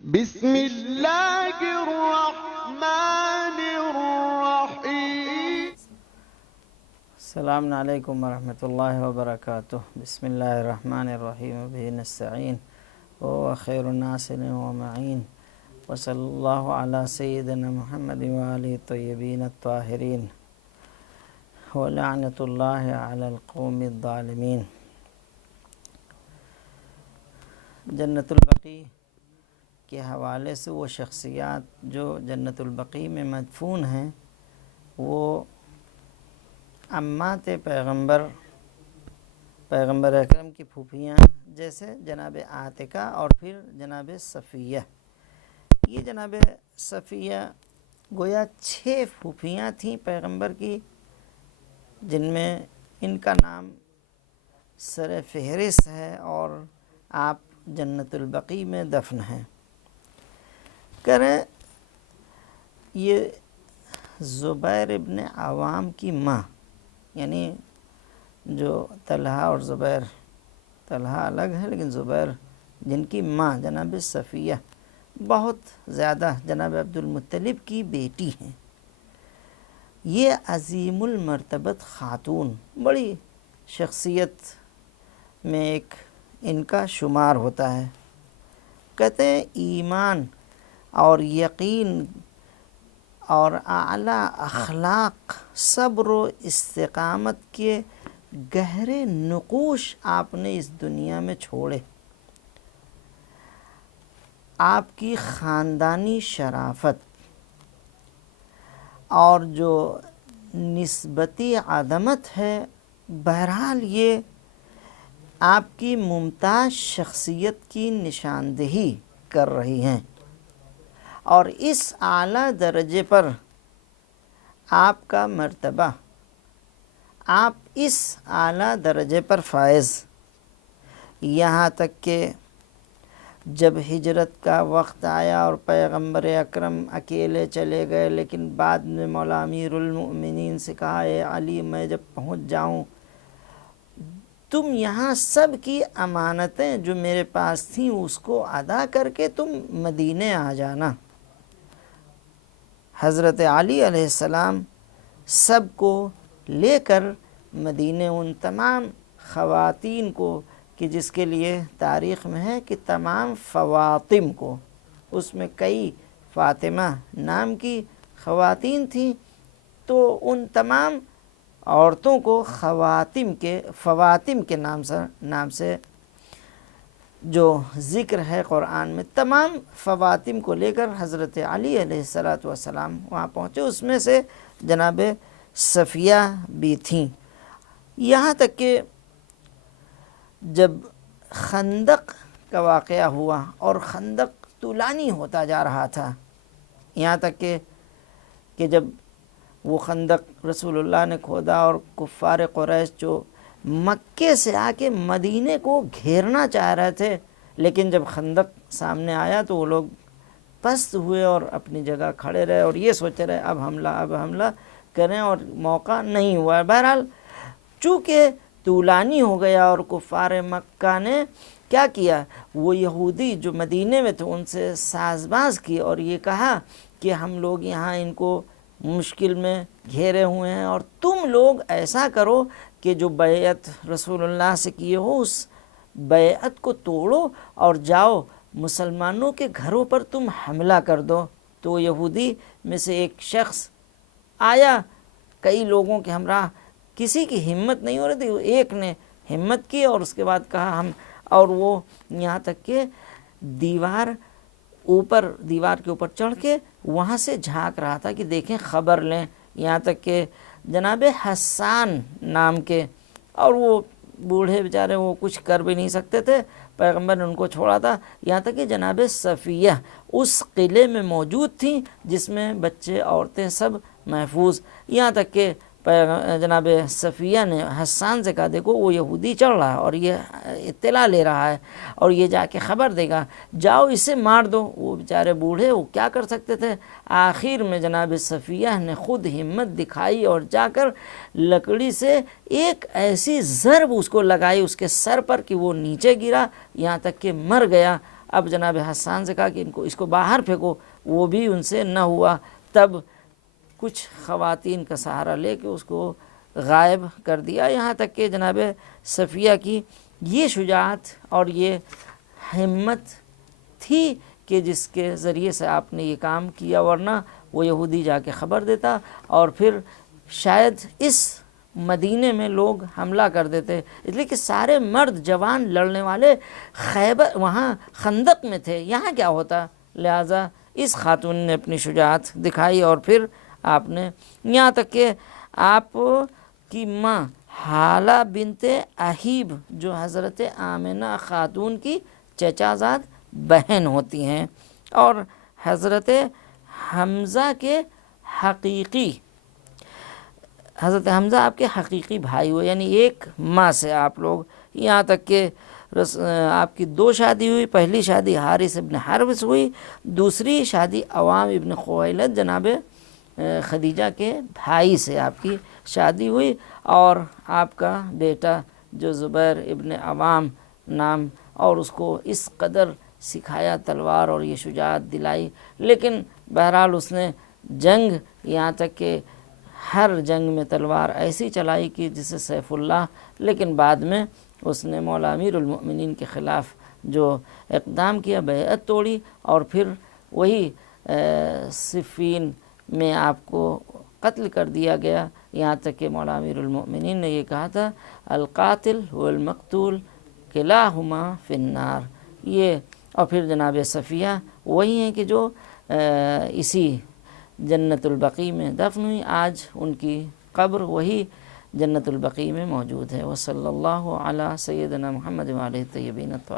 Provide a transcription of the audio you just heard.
بسم اللہ الرحمن الرحیم۔ السلام علیکم ورحمۃ اللہ وبرکاتہ۔ بسم اللہ الرحمن الرحیم بہ نستعین وخیر الناصر ومعین وصلی اللہ علی سیدنا محمد وآلہ الطیبین الطاہرین ولعنۃ اللہ علی القوم الظالمین۔ جنت البقیع کے حوالے سے وہ شخصیات جو جنت البقیع میں مدفون ہیں وہ امات پیغمبر اکرم کی پھوپھیاں جیسے جناب عاتکہ اور پھر جناب صفیہ۔ یہ جناب صفیہ گویا 6 پھوپھیاں تھیں پیغمبر کی، جن میں ان کا نام سر فہرست ہے اور آپ جنت البقیع میں دفن ہیں۔ کریں یہ زبیر ابن عوام کی ماں، یعنی جو طلحہ اور زبیر، طلحہ الگ ہے لیکن زبیر جن کی ماں جناب صفیہ بہت زیادہ جناب عبد المطلب کی بیٹی ہیں۔ یہ عظیم المرتبت خاتون، بڑی شخصیت میں ایک ان کا شمار ہوتا ہے۔ کہتے ہیں ایمان اور یقین اور اعلیٰ اخلاق، صبر و استقامت کے گہرے نقوش آپ نے اس دنیا میں چھوڑے۔ آپ کی خاندانی شرافت اور جو نسبتی عظمت ہے، بہرحال یہ آپ کی ممتاز شخصیت کی نشاندہی کر رہی ہیں، اور اس اعلیٰ درجے پر آپ کا مرتبہ، آپ اس اعلیٰ درجے پر فائز، یہاں تک کہ جب ہجرت کا وقت آیا اور پیغمبر اکرم اکیلے چلے گئے، لیکن بعد میں مولا امیر المؤمنین سے کہا اے علی میں جب پہنچ جاؤں تم یہاں سب کی امانتیں جو میرے پاس تھیں اس کو ادا کر کے تم مدینے آ جانا۔ حضرت علی علیہ السلام سب کو لے کر مدینے، ان تمام خواتین کو کہ جس کے لیے تاریخ میں ہے کہ تمام فواطم کو، اس میں کئی فاطمہ نام کی خواتین تھیں، تو ان تمام عورتوں کو فواطم کے نام سے جو ذکر ہے قرآن میں، تمام فواطم کو لے کر حضرت علی علیہ السلام وہاں پہنچے۔ اس میں سے جناب صفیہ بھی تھیں۔ یہاں تک کہ جب خندق کا واقعہ ہوا اور خندق طولانی ہوتا جا رہا تھا، یہاں تک کہ جب وہ خندق رسول اللہ نے کھودا اور کفار قریش جو مکے سے آ کے مدینے کو گھیرنا چاہ رہے تھے، لیکن جب خندق سامنے آیا تو وہ لوگ پست ہوئے اور اپنی جگہ کھڑے رہے اور یہ سوچتے رہے اب حملہ کریں، اور موقع نہیں ہوا۔ بہرحال چونکہ طولانی ہو گیا اور کفار مکہ نے کیا کیا، وہ یہودی جو مدینے میں تھے ان سے ساز باز کی اور یہ کہا کہ ہم لوگ یہاں ان کو مشکل میں گھیرے ہوئے ہیں، اور تم لوگ ایسا کرو کہ جو بیعت رسول اللہ سے کیے ہو اس بیعت کو توڑو اور جاؤ مسلمانوں کے گھروں پر تم حملہ کر دو۔ تو یہودی میں سے ایک شخص آیا کئی لوگوں کے ہمراہ، کسی کی ہمت نہیں ہو رہی تھی، ایک نے ہمت کی اور اس کے بعد کہا ہم، اور وہ یہاں تک کہ دیوار کے اوپر چڑھ کے وہاں سے جھانک رہا تھا کہ دیکھیں خبر لیں، یہاں تک کہ جناب حسان نام کے، اور وہ بوڑھے بیچارے وہ کچھ کر بھی نہیں سکتے تھے، پیغمبر نے ان کو چھوڑا تھا، یہاں تک کہ جناب صفیہ اس قلعے میں موجود تھیں جس میں بچے عورتیں سب محفوظ، یہاں تک کہ جناب صفیہ نے حسان سے کہا دیکھو وہ یہودی چڑھ رہا ہے اور یہ اطلاع لے رہا ہے اور یہ جا کے خبر دے گا، جاؤ اسے مار دو۔ وہ بیچارے بوڑھے وہ کیا کر سکتے تھے، آخر میں جناب صفیہ نے خود ہمت دکھائی اور جا کر لکڑی سے ایک ایسی ضرب اس کو لگائی اس کے سر پر کہ وہ نیچے گرا، یہاں تک کہ مر گیا، اب جناب حسان سے کہا کہ اس کو باہر پھینکو، وہ بھی ان سے نہ ہوا، تب کچھ خواتین کا سہارا لے کے اس کو غائب کر دیا، یہاں تک کہ جناب صفیہ کی یہ شجاعت اور یہ ہمت تھی کہ جس کے ذریعے سے آپ نے یہ کام کیا، ورنہ وہ یہودی جا کے خبر دیتا اور پھر شاید اس مدینے میں لوگ حملہ کر دیتے، اس لیے کہ سارے مرد جوان لڑنے والے خیبر وہاں خندق میں تھے، یہاں کیا ہوتا، لہٰذا اس خاتون نے اپنی شجاعت دکھائی اور پھر آپ نے یہاں تک کہ آپ کی ماں حالہ بنت اہیب جو حضرت آمنہ خاتون کی چچا زاد بہن ہوتی ہیں اور حضرت حمزہ کے حقیقی، حضرت حمزہ آپ کے حقیقی بھائی ہوئے، یعنی ایک ماں سے آپ لوگ، یہاں تک کہ آپ کی 2 شادی ہوئی، پہلی شادی حارث ابن حرب سے ہوئی، دوسری شادی عوام ابن خویلد جناب خدیجہ کے بھائی سے آپ کی شادی ہوئی، اور آپ کا بیٹا جو زبیر ابن عوام نام، اور اس کو اس قدر سکھایا تلوار اور یہ شجاعت دلائی، لیکن بہرحال اس نے جنگ یہاں تک کہ ہر جنگ میں تلوار ایسی چلائی کہ جسے سیف اللہ، لیکن بعد میں اس نے مولا امیر المؤمنین کے خلاف جو اقدام کیا، بیعت توڑی، اور پھر وہی صفین میں آپ کو قتل کر دیا گیا، یہاں تک کہ مولا امیر المؤمنین نے یہ کہا تھا القاتل والمقتول کلاہما فی النار، یہ اور پھر جناب صفیہ وہی ہیں کہ جو اسی جنت البقیع میں دفن ہوئی، آج ان کی قبر وہی جنت البقیع میں موجود ہے۔ وصلی اللہ علی سیدنا محمد وآلہ الطیبین الطاہرین۔